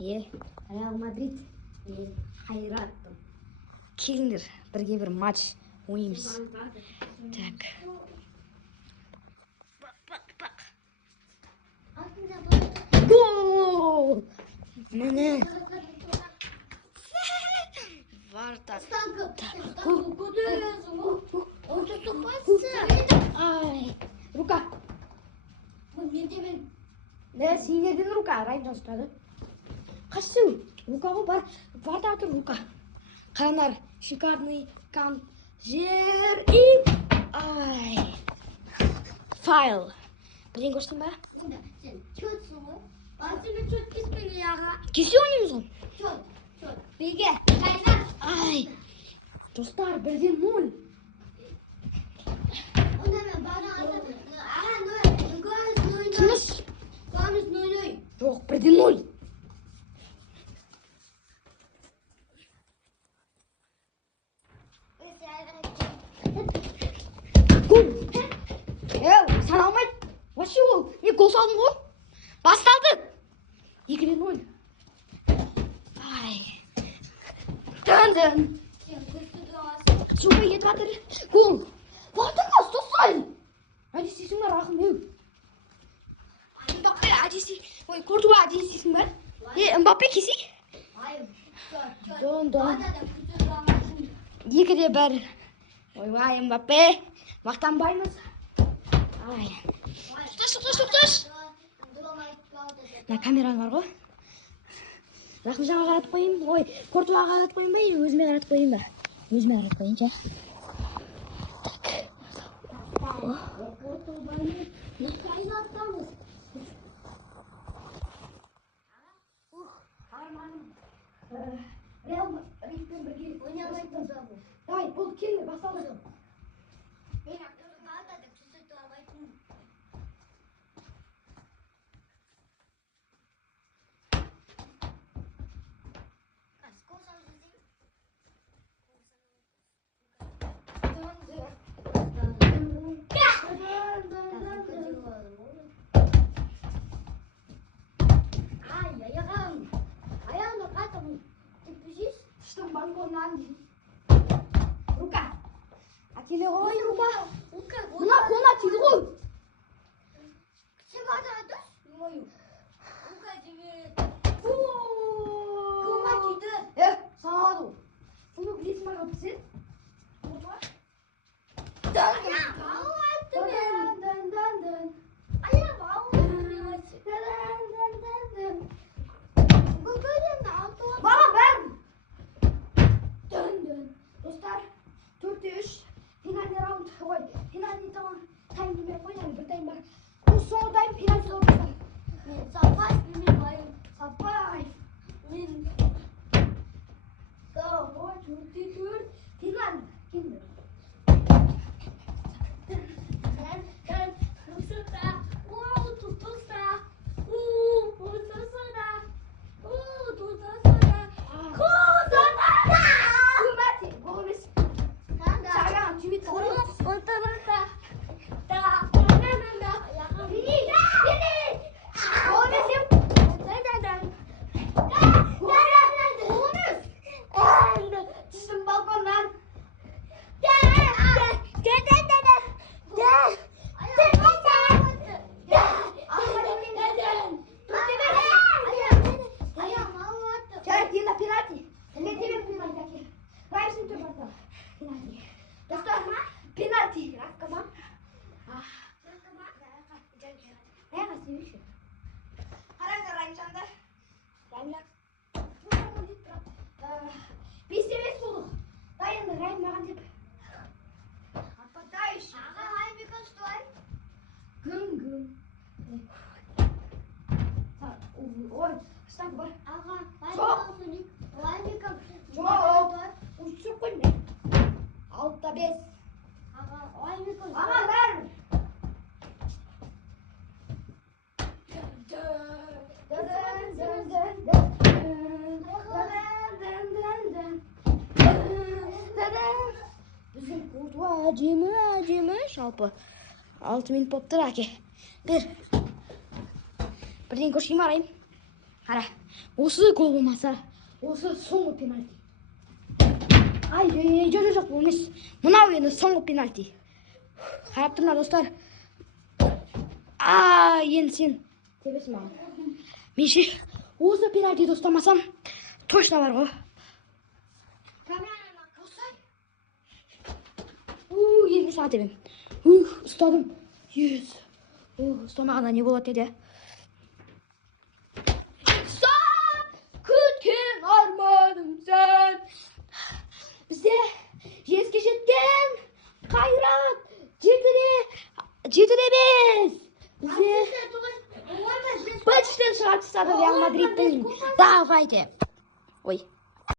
Реал Мадрид. Хайрат. Келіңдер, бірге бір матч ойнаймыз. Так. Гол! Міне. Варта. Ай, рука. Да, сендерден рука, Райымжан ұстады. Қашу, рукаға бар тұр рука. Қаранар, шикарный кан. Жер и... Ай. Файл. Бірден көрсің ба? Сен чөтсің ғой? Басымен чөт кеспеге яға. Кесе ойнаймыз ғой? Чөт. Беге, қайнар. Ай. Достар, 1-0. Онда мен бана атады. Аға, нөл. Тыныш. Қамыз нөл. Жоқ, 1-0. Сан алмайды. Вообще ол. Не гол салдың ғой? Басталды. 2-0. Ай. Дән. Суға кетіп жатыр. Гол. Ватыңыз, достайын. Әдесесің бар, ақым өй. Мбаппе, әдесе. Ой, Кортуа әдесесің бар. Мбаппе кесе? Дон. 2-1. Ойбай, Мбаппе. Мақтанбаймыз. Ай. Тоқташ. Мына камераны бар ғой. Рахымжанға қаратып қойын. Ой, Кортуаға қаратып қойын ба? Өзіме қаратып қойын ба? Өзіме қаратып қойын, жа. Так. Реал Мадридпен бірге ойнамайтын забыл. Давай, бұл келді, басталды. Мен атады, күсетті алмайтын. Ayağını katım. Tepişiz. Штың балконнан. Рука. Әкеле ғой, рука. Мына қона тиді ғой. Сен атады. Мойым. Рука тебе. Қона тиді. Санады. Соны білесің ба қапсен? Достар, 4-3. Финальный раунд. Ой, финальный тайм демей қойдан бір тайм бар. Бұл соңғы тайм финальный раунд. Мен сапай, мен майым. Сапай. Мен. Давай, 4-4. Финальный. Кімдер? Ой, стак бар. Аға, Жоқ. Ұшып қойме. 6-5. Аға, бәрі. Біздің Кортуа әдемі, жалпы. 6 минут болып тұр, әке. Бірден көршейм арайым. Қара, осы гол болмаса, осы соңғы пенальти. Ай, жоқ, бұл емес. Мынау енді соңғы пенальти. Қарап тұрыңдар, достар. Енді сен тебесің маған. Менше, осы пенальтиді ұстамасам, точно бар ғой. Камераны қосай. Енді саған тебем. Ұстадым. Ес. Ұстамағанда не болады еді? Стоп! Күткен арманым сен. Бізде жеңіске жеткен қайрат 7-5. Бізде бачтен шығарып тастады Реал Мадридтің. Давайте. Ой.